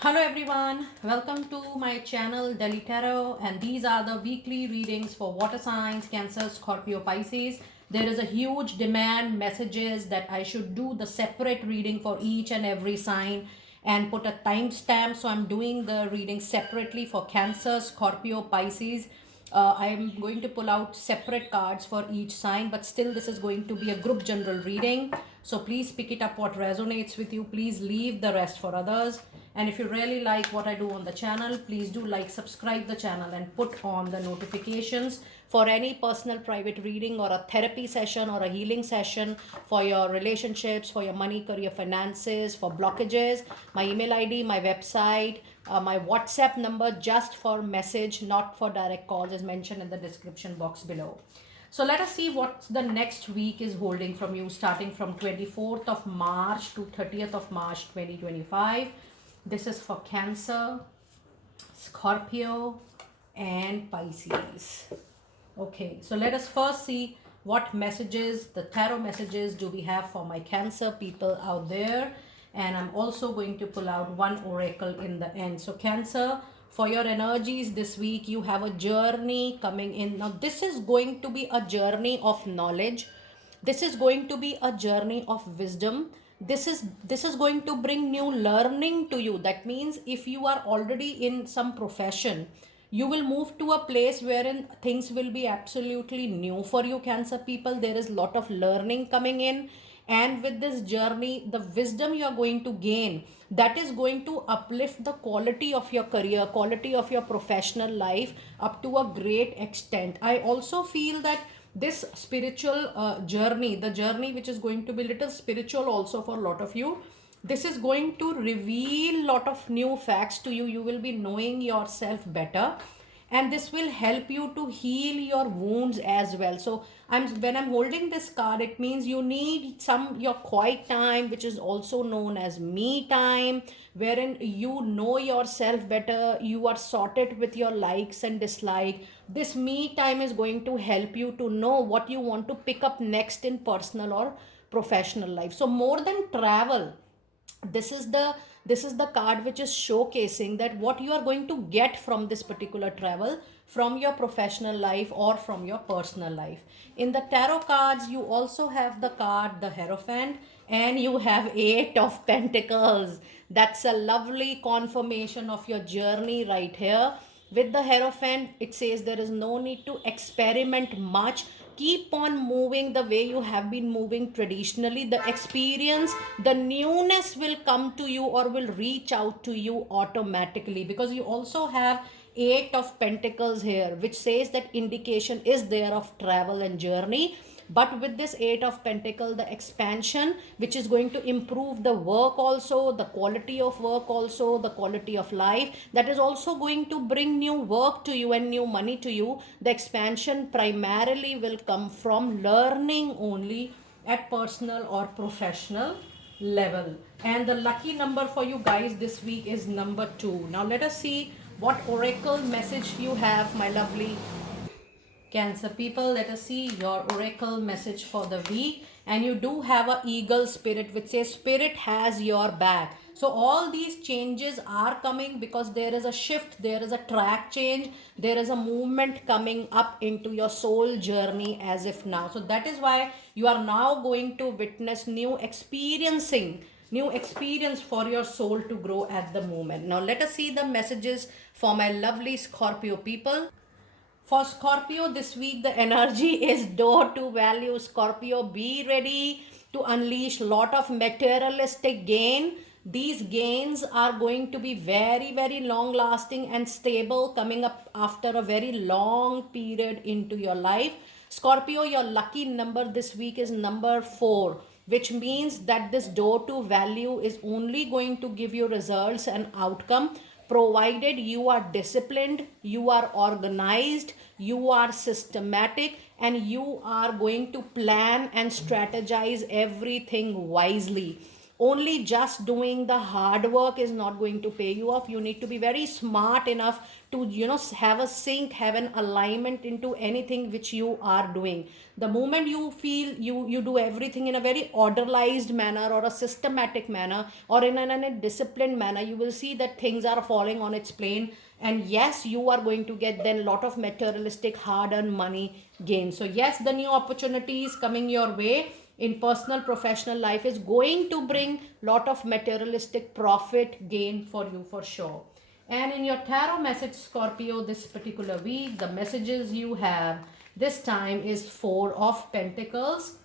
Hello everyone, welcome to my channel Delhi Tarot, and these are the weekly readings for water signs, Cancer, Scorpio, Pisces. There is a huge demand messages that I should do the separate reading for each and every sign and put a timestamp. So I'm doing the reading separately for Cancer, Scorpio, Pisces. I'm going to pull out separate cards for each sign, but still this is going to be a group general reading. So please pick it up what resonates with you. Please leave the rest for others. And if you really like what I do on the channel, please do like, subscribe the channel and put on the notifications for any personal private reading or a therapy session or a healing session for your relationships, for your money, career, finances, for blockages. My email ID, my website, my WhatsApp number just for message, not for direct calls, is mentioned in the description box below. So let us see what the next week is holding from you, starting from 24th of March to 30th of March 2025. This is for Cancer, Scorpio, and Pisces. Okay, so let us first see what messages, the tarot messages, do we have for my Cancer people out there. And I'm also going to pull out one oracle in the end. So Cancer, for your energies this week, you have a journey coming in. Now this is going to be a journey of knowledge. This is going to be a journey of wisdom. This is going to bring new learning to you. That means if you are already in some profession, you will move to a place wherein things will be absolutely new for you, Cancer people. There is a lot of learning coming in, and with this journey, the wisdom you are going to gain, that is going to uplift the quality of your career, quality of your professional life up to a great extent. I also feel that this spiritual journey, the journey which is going to be little spiritual also for a lot of you, this is going to reveal lot of new facts to you. You will be knowing yourself better, and this will help you to heal your wounds as well. So when I'm holding this card, it means you need some your quiet time, which is also known as me time, wherein you know yourself better, you are sorted with your likes and dislikes. This me time is going to help you to know what you want to pick up next in personal or professional life. So more than travel, this is the card which is showcasing that what you are going to get from this particular travel, from your professional life or from your personal life. In the tarot cards, you also have the card the Hierophant, and you have 8 of Pentacles. That's a lovely confirmation of your journey right here. With the Hierophant, it says there is no need to experiment much. Keep on moving the way you have been moving traditionally. The experience, the newness will come to you or will reach out to you automatically, because you also have 8 of Pentacles here, which says that indication is there of travel and journey. But with this 8 of Pentacle, the expansion, which is going to improve the work also, the quality of work also, the quality of life, that is also going to bring new work to you and new money to you. The expansion primarily will come from learning only at personal or professional level. And the lucky number for you guys this week is number 2. Now let us see what oracle message you have, my lovely Cancer people. Let us see your oracle message for the week. And you do have a eagle spirit, which says spirit has your back. So all these changes are coming because there is a shift, there is a track change, there is a movement coming up into your soul journey as if now. So that is why you are now going to witness new experience for your soul to grow at the moment. Now let us see the messages for my lovely Scorpio people. For Scorpio this week, the energy is door to value. Scorpio, be ready to unleash lot of materialistic gain. These gains are going to be very, very long lasting and stable, coming up after a very long period into your life. Scorpio, your lucky number this week is number 4, which means that this door to value is only going to give you results and outcome provided you are disciplined, you are organized, you are systematic, and you are going to plan and strategize everything wisely. Only just doing the hard work is not going to pay you off. You need to be very smart enough to, have a sync, have an alignment into anything which you are doing. The moment you feel you do everything in a very orderized manner or a systematic manner or in a disciplined manner, you will see that things are falling on its plane. And yes, you are going to get then lot of materialistic hard earned money gain. So yes, the new opportunities coming your way in personal professional life is going to bring lot of materialistic profit gain for you for sure. And in your tarot message, Scorpio, this particular week, the messages you have this time is Four of Pentacles.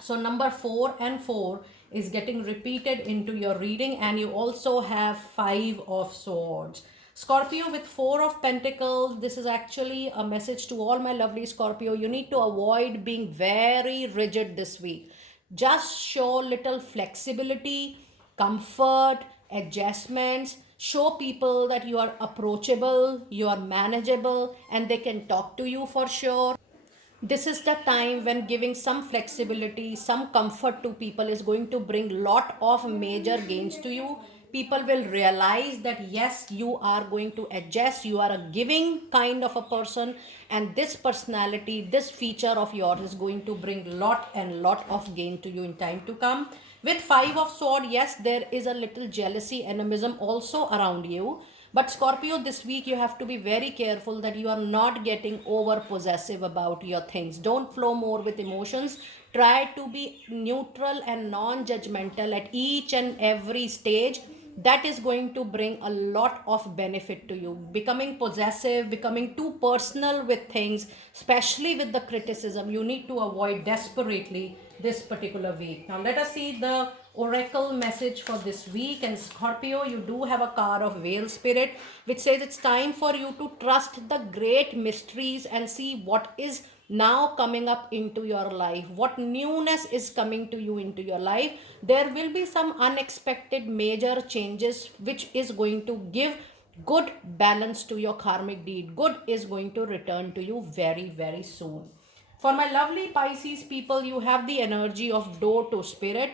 So number 4 and 4 is getting repeated into your reading, and you also have 5 of Swords. Scorpio with 4 of Pentacles, this is actually a message to all my lovely Scorpio. You need to avoid being very rigid this week. Just show little flexibility, comfort, adjustments. Show people that you are approachable, you are manageable, and they can talk to you for sure. This is the time when giving some flexibility, some comfort to people is going to bring lot of major gains to you. People will realize that yes, you are going to adjust, you are a giving kind of a person, and this personality, this feature of yours is going to bring lot and lot of gain to you in time to come. With 5 of sword, yes, there is a little jealousy, animism also around you. But Scorpio, this week you have to be very careful that you are not getting over possessive about your things. Don't flow more with emotions. Try to be neutral and non-judgmental at each and every stage. That is going to bring a lot of benefit to you. Becoming possessive, becoming too personal with things, especially with the criticism, you need to avoid desperately this particular week. Now let us see the oracle message for this week. And Scorpio, you do have a card of Whale Spirit, which says it's time for you to trust the great mysteries and see what is now coming up into your life, what newness is coming to you into your life. There will be some unexpected major changes which is going to give good balance to your karmic deed. Good is going to return to you very, very soon. For my lovely Pisces people, you have the energy of door to spirit.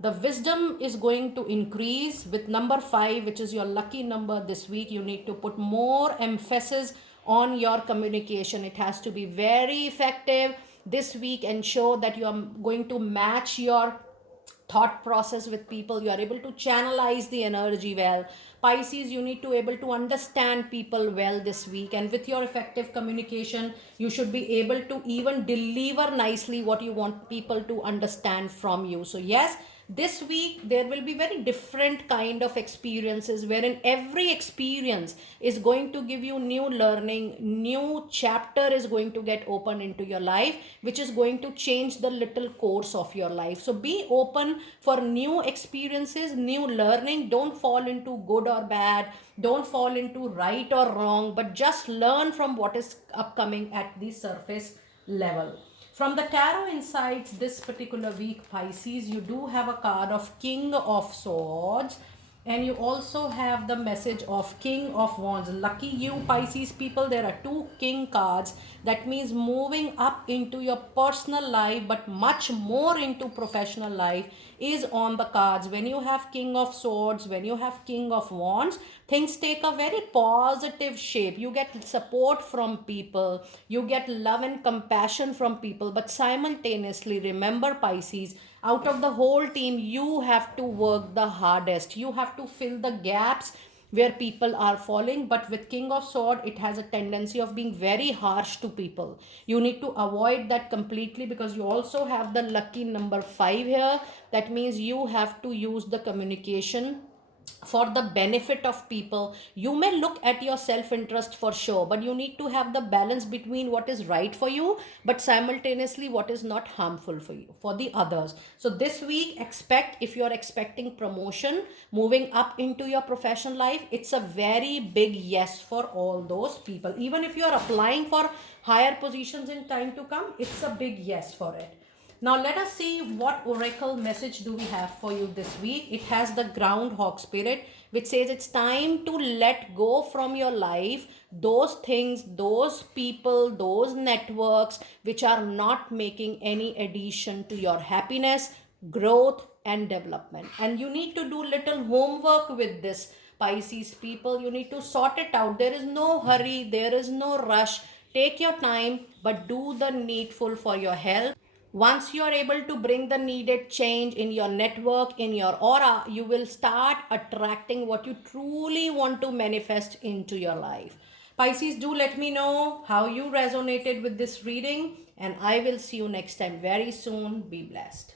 The wisdom is going to increase with number 5, which is your lucky number this week. You need to put more emphasis on your communication. It has to be very effective this week. Ensure that you are going to match your thought process with people. You are able to channelize the energy well. Pisces, you need to able to understand people well this week, and with your effective communication you should be able to even deliver nicely what you want people to understand from you. So yes, this week there will be very different kind of experiences, wherein every experience is going to give you new learning, new chapter is going to get open into your life, which is going to change the little course of your life. So be open for new experiences, new learning. Don't fall into good or bad, don't fall into right or wrong, but just learn from what is upcoming at the surface level. From the tarot insights this particular week, Pisces, you do have a card of King of Swords, and you also have the message of King of Wands. Lucky you, Pisces people, there are 2 King cards. That means moving up into your personal life, but much more into professional life is on the cards. When you have King of Swords, when you have King of Wands, things take a very positive shape. You get support from people, you get love and compassion from people, but simultaneously remember, Pisces, out of the whole team you have to work the hardest. You have to fill the gaps where people are falling. But with King of Sword, it has a tendency of being very harsh to people. You need to avoid that completely, because you also have the lucky number 5 here. That means you have to use the communication for the benefit of people. You may look at your self-interest for sure, but you need to have the balance between what is right for you, but simultaneously what is not harmful for you, for the others. So this week, expect, if you are expecting promotion, moving up into your professional life, it's a very big yes for all those people. Even if you are applying for higher positions in time to come, it's a big yes for it. Now let us see what oracle message do we have for you this week. It has the groundhog spirit, which says it's time to let go from your life those things, those people, those networks which are not making any addition to your happiness, growth and development. And you need to do little homework with this, Pisces people. You need to sort it out. There is no hurry, there is no rush. Take your time, but do the needful for your health. Once you are able to bring the needed change in your network, in your aura, you will start attracting what you truly want to manifest into your life. Pisces, do let me know how you resonated with this reading, and I will see you next time very soon. Be blessed.